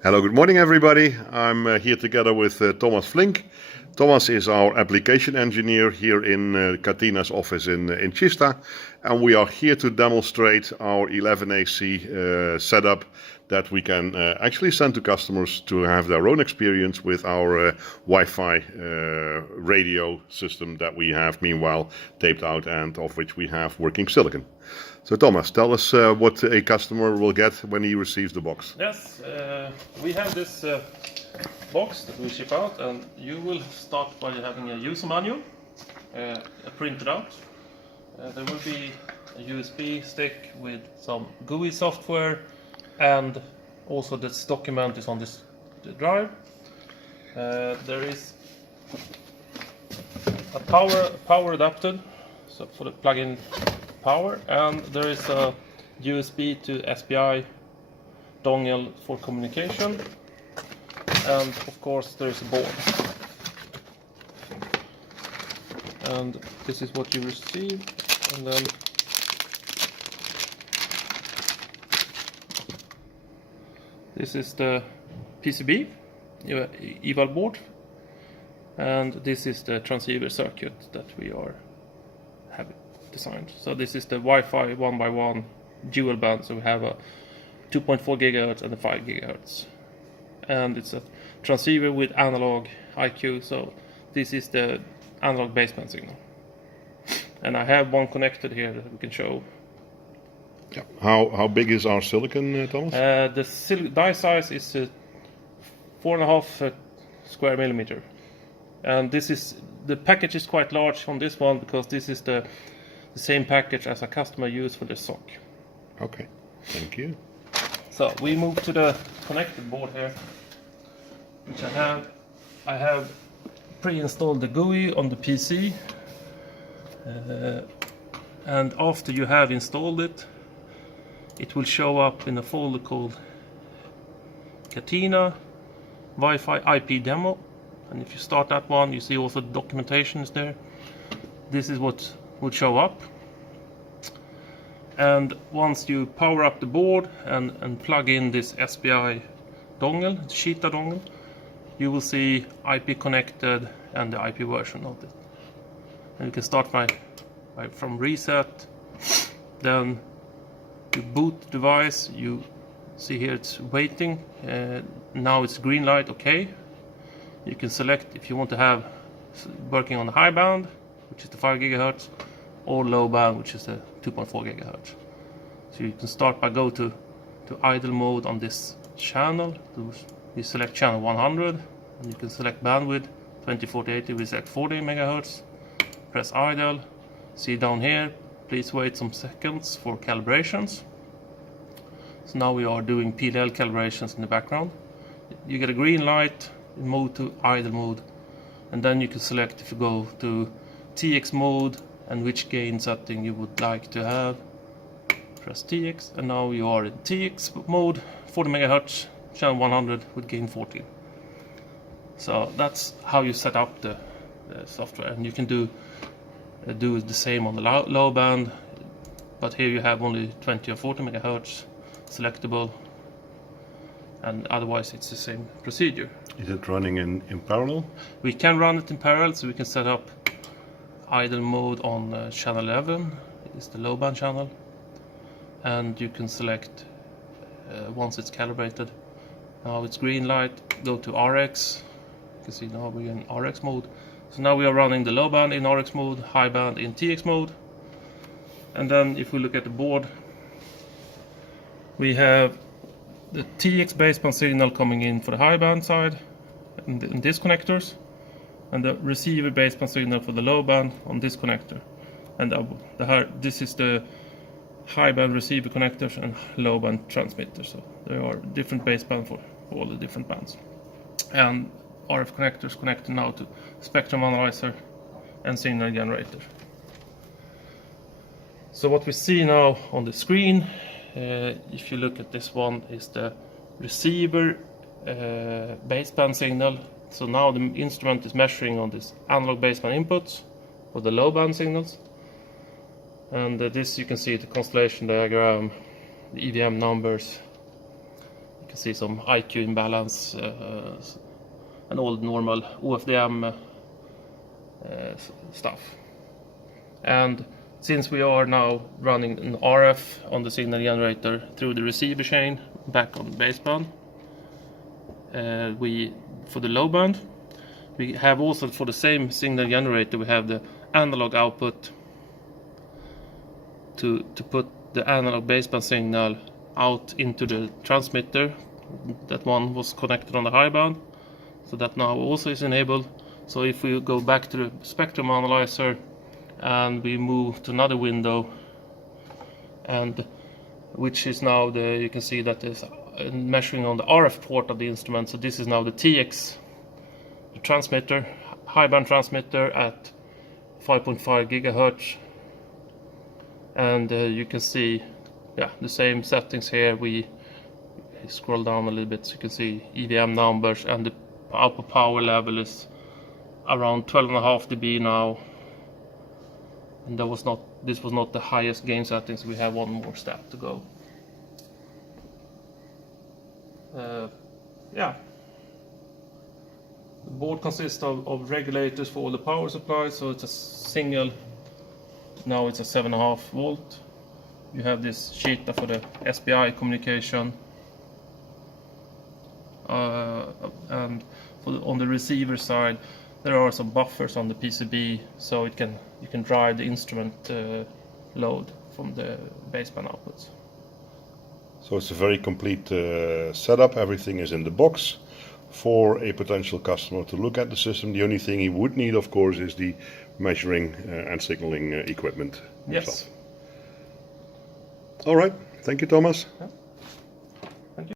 Hello, good morning everybody. I'm here together with Thomas Flink. Thomas is our application engineer here in Catena's office in Chista, and we are here to demonstrate our 11ac setup that we can actually send to customers to have their own experience with our Wi-Fi radio system that we have meanwhile taped out and of which we have working silicon. So Thomas, tell us what a customer will get when he receives the box. Yes, we have this box that we ship out, and you will start by having a user manual printed out. There will be a USB stick with some GUI software, and also this document is on this drive. There is a power adapter, so for the plug-in power, and there is a USB to SPI dongle for communication, and of course there is a board. And this is what you receive, and then this is the PCB eval board, and this is the transceiver circuit that we have designed. So this is the Wi-Fi 1x1 dual band, so we have a 2.4 GHz and a 5 GHz, and it's a transceiver with analog IQ, so this is the analog baseband signal. And I have one connected here that we can show. Yeah. How big is our silicon, Thomas? The die size is 4.5 square millimeter, and this is the package is quite large on this one because this is the same package as a customer used for the SOC. Okay, thank you. So we move to the connected board here, which I have pre-installed the GUI on the PC, and after you have installed it, it will show up in a folder called Catena Wi-Fi IP demo, and if you start that one, you see also the documentation is there. This is what would show up, and once you power up the board and plug in this SPI dongle, Cheetah dongle, you will see IP connected and the IP version of it. And you can start from reset, then you boot the device, you see here it's waiting, now it's green light, okay. You can select if you want to have working on the high band, which is the 5 GHz, or low band, which is the 2.4 GHz. So you can start by go to idle mode on this channel. You select channel 100, and you can select bandwidth 204080. We select 40 MHz. Press idle. See down here, please wait some seconds for calibrations. So now we are doing PLL calibrations in the background. You get a green light, move to idle mode, and then you can select if you go to TX mode and which gain setting you would like to have. Press TX, and now you are in TX mode, 40 MHz, channel 100 with gain 14. So that's how you set up the software, and you can do the same on the low band, but here you have only 20 or 40 MHz selectable, and otherwise it's the same procedure. Is it running in parallel? We can run it in parallel, so we can set up idle mode on channel 11, it's the low band channel, and you can select once it's calibrated. Now it's green light, go to RX. You can see now we're in RX mode. So now we are running the low band in RX mode, high band in TX mode. And then if we look at the board, we have the TX baseband signal coming in for the high band side in these connectors, and the receiver baseband signal for the low band on this connector. And this is the high band receiver connectors and low band transmitters. So there are different baseband for all the different bands. And RF connectors connected now to spectrum analyzer and signal generator. So what we see now on the screen, if you look at this one, is the receiver baseband signal. So now the instrument is measuring on this analog baseband inputs for the low band signals, and this you can see the constellation diagram, the EVM numbers. You can see some IQ imbalance and all the normal OFDM stuff. And since we are now running an RF on the signal generator through the receiver chain back on the baseband, for the low band, we have also for the same signal generator we have the analog output to put the analog baseband signal out into the transmitter. That one was connected on the high band, so that now also is enabled. So if we go back to the spectrum analyzer and we move to another window, and which is now you can see that is measuring on the RF port of the instrument. So this is now the TX transmitter, high band transmitter at 5.5 gigahertz, and you can see the same settings here. We scroll down a little bit so you can see EVM numbers, and the output power level is around 12.5 dB now, and this was not the highest gain settings. We have one more step to go. The board consists of regulators for all the power supplies, so it's a single, now it's a 7.5 volt. You have this cheetah for the SPI communication, and on the receiver side there are some buffers on the PCB, so you can drive the instrument load from the baseband outputs. So it's a very complete setup. Everything is in the box for a potential customer to look at the system. The only thing he would need, of course, is the measuring and signaling equipment. Yes. All right. Thank you, Thomas. Yeah.